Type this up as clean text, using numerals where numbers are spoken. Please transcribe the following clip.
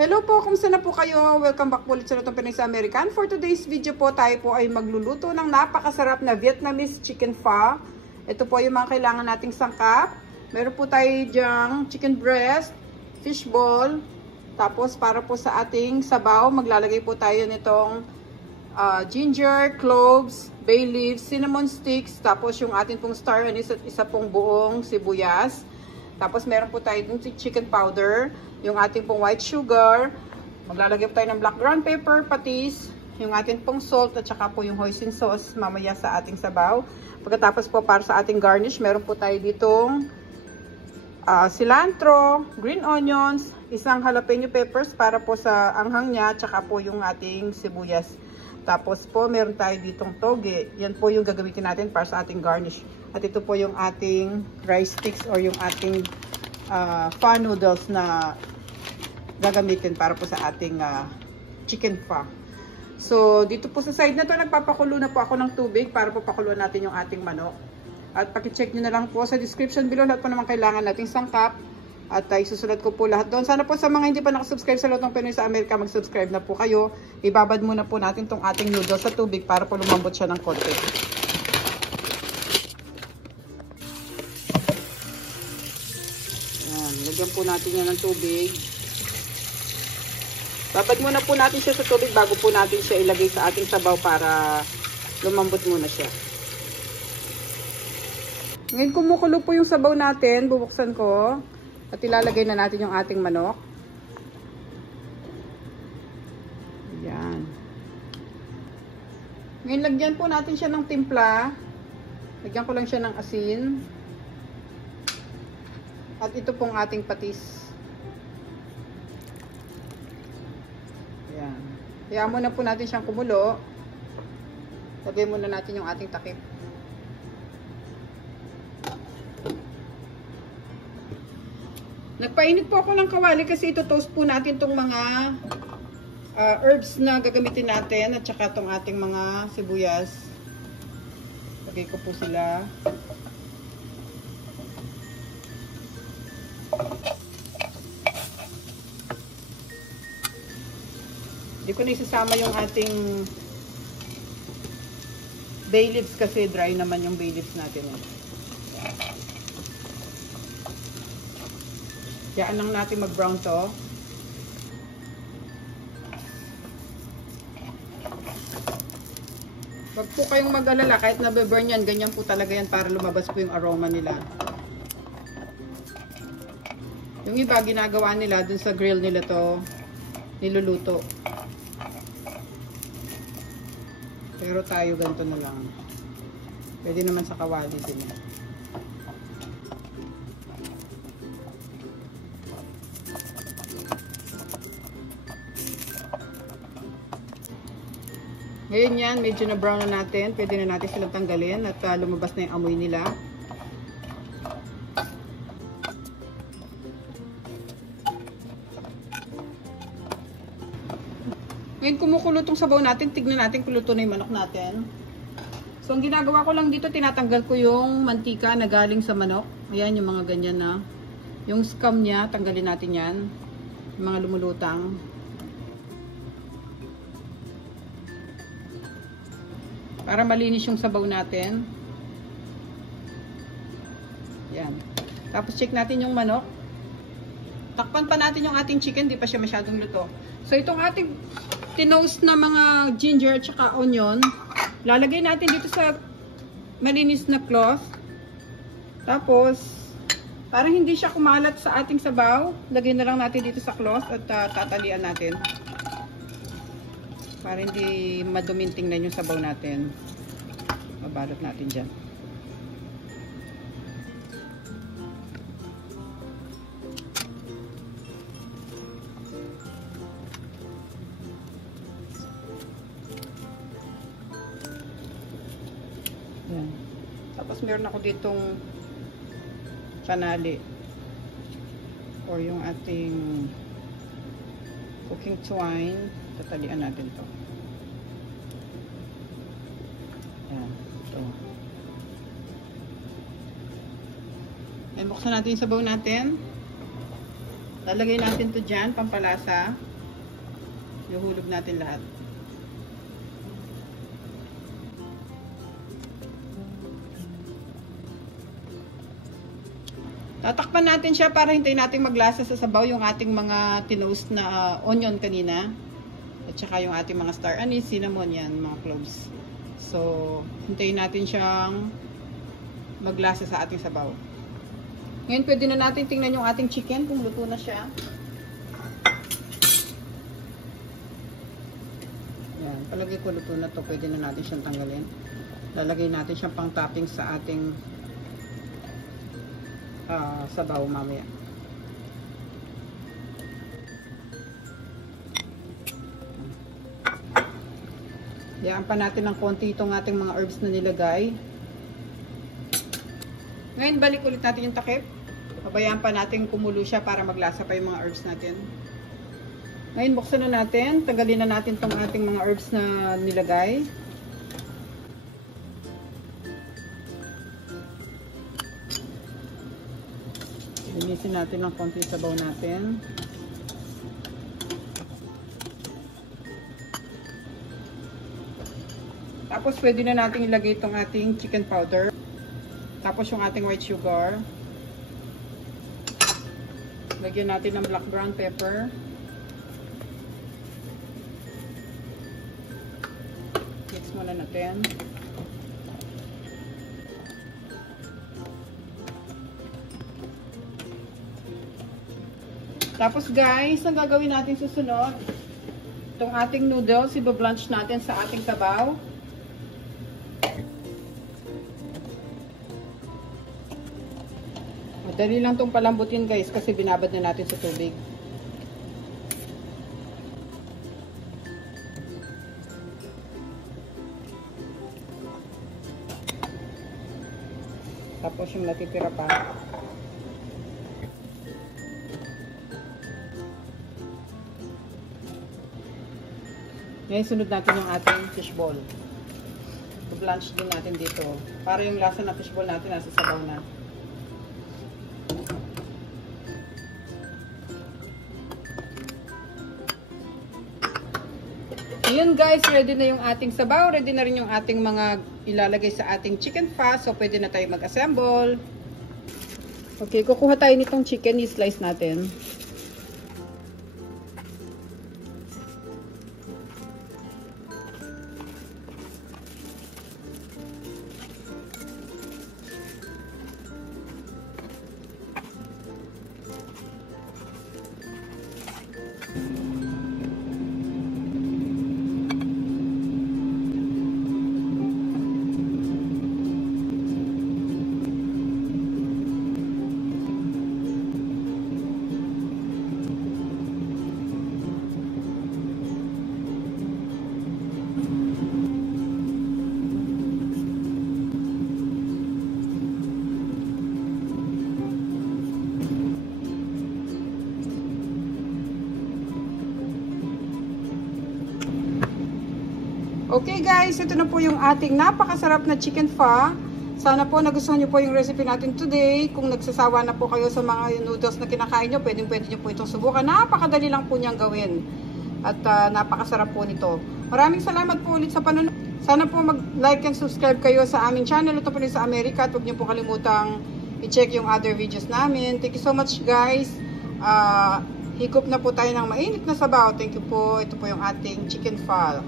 Hello po, kumusta na po kayo? Welcome back po ulit sa Lutong Pinoy sa American. For today's video po, tayo po ay magluluto ng napakasarap na Vietnamese chicken pho. Ito po yung mga kailangan nating sangkap. Meron po tayo dyang chicken breast, fish ball. Tapos para po sa ating sabaw, maglalagay po tayo nitong ginger, cloves, bay leaves, cinnamon sticks. Tapos yung ating pong star anise at isa pong buong sibuyas. Tapos meron po tayo dun chicken powder, yung ating pong white sugar, maglalagay po tayo ng black ground pepper, patis, yung ating pong salt at saka po yung hoisin sauce mamaya sa ating sabaw. Pagkatapos po para sa ating garnish, meron po tayo ditong cilantro, green onions, isang jalapeno peppers para po sa anghang niya, at saka po yung ating sibuyas. Tapos po meron tayo ditong toge, yan po yung gagamitin natin para sa ating garnish. At ito po yung ating rice sticks or yung ating pho noodles na gagamitin para po sa ating chicken pho. So, dito po sa side na to, nagpapakulo na po ako ng tubig para po pakuluan natin yung ating manok. At pakicheck nyo na lang po sa description below lahat po naman kailangan nating sangkap. At isusulat ko po lahat doon. Sana po sa mga hindi pa nakasubscribe sa Lutong Pinoy sa Amerika, mag-subscribe na po kayo. Ibabad muna po natin tong ating noodles sa tubig para po lumambot siya ng konti. Lagyan po natin yan ng tubig. Babad muna po natin siya sa tubig bago po natin siya ilagay sa ating sabaw para lumambot muna siya. Ngayon kumukulo po yung sabaw natin, bubuksan ko at ilalagay na natin yung ating manok. Ayan. Ngayon lagyan po natin siya ng timpla. Lagyan ko lang siya ng asin. At ito pong ating patis. Ayan. Hayaan muna po natin siyang kumulo. Lagay muna natin yung ating takip. Nagpainit po ako ng kawali kasi ito toast po natin itong mga herbs na gagamitin natin at saka itong ating mga sibuyas. Lagay ko po sila. Hindi ko na isasama yung ating bay leaves kasi dry naman yung bay leaves natin. Kayaan lang natin mag-brown to. Huwag po kayong mag-alala kahit nabe-burn yan, ganyan po talaga yan para lumabas po yung aroma nila. Yung iba ginagawa nila dun sa grill nila to niluluto. Pero tayo ganito na lang. Pwede naman sa kawali din. Ngayon yan, medyo na brown na natin. Pwede na natin silang tanggalin at lumabas na yung amoy nila. Ngayon kumukulo itong sabaw natin, tignan natin kung luto na yung manok natin. So ang ginagawa ko lang dito, tinatanggal ko yung mantika na galing sa manok. Ayan yung mga ganyan na. Yung scum niya, tanggalin natin yan. Yung mga lumulutang. Para malinis yung sabaw natin. Yan. Tapos check natin yung manok. Takpan pa natin yung ating chicken, di pa siya masyadong luto. So itong ating tinoast na mga ginger at saka onion, lalagay natin dito sa malinis na cloth. Tapos, para hindi siya kumalat sa ating sabaw, lagay na lang natin dito sa cloth at tatalian natin. Para hindi maduming tingnan yung sabaw natin. Mabalot natin dyan. Yan. Tapos meron ako ditong panali or yung ating cooking twine. Tatalian natin to. Yan. Ito. Buksan natin yung sabaw natin. Lalagay natin to dyan, pampalasa. Ihulog natin lahat. Tatakpan natin siya para hintayin natin maglasa sa sabaw yung ating mga tinoast na onion kanina. At saka yung ating mga star anise, cinnamon, yan, mga cloves. So, hintayin natin siyang maglasa sa ating sabaw. Ngayon, pwede na natin tingnan yung ating chicken kung luto na siya. Yan, palagay ko luto na to. Pwede na natin siyang tanggalin. Lalagay natin siyang pang topping sa ating sabaw mamaya. Hayaan pa natin ng konti itong ating mga herbs na nilagay. Ngayon, balik ulit natin yung takip. Pabayaan pa natin kumulo siya para maglasa pa yung mga herbs natin. Ngayon, buksan na natin. Tanggalin na natin itong ating mga herbs na nilagay. Linisin natin ng konti sabaw natin. Tapos pwede na natin ilagay itong ating chicken powder. Tapos yung ating white sugar. Lagyan natin ng black brown pepper. Mix muna natin. Tapos guys, ang gagawin natin susunod, itong ating noodles, i-blanch natin sa ating sabaw. Madali lang itong palambutin guys kasi binabad na natin sa tubig. Tapos yung natitira pa. Ngayon, sunod natin yung ating fishball. I-blanch din natin dito. Para yung lasa ng fishball natin nasa sabaw na. Ayun guys, ready na yung ating sabaw. Ready na rin yung ating mga ilalagay sa ating chicken fa. So, pwede na tayo mag-assemble. Okay, kukuha tayo nitong chicken. I-slice natin. Okay guys, ito na po yung ating napakasarap na chicken fa. Sana po nagustuhan nyo po yung recipe natin today. Kung nagsasawa na po kayo sa mga noodles na kinakain nyo, pwede nyo po itong subukan. Napakadali lang po niyang gawin. At napakasarap po nito. Maraming salamat po ulit sa panonood. Sana po mag-like and subscribe kayo sa aming channel. Ito po rin sa Amerika. At huwag nyo po kalimutang i-check yung other videos namin. Thank you so much guys. Higop na po tayo ng mainit na sabaw. Thank you po. Ito po yung ating chicken fa.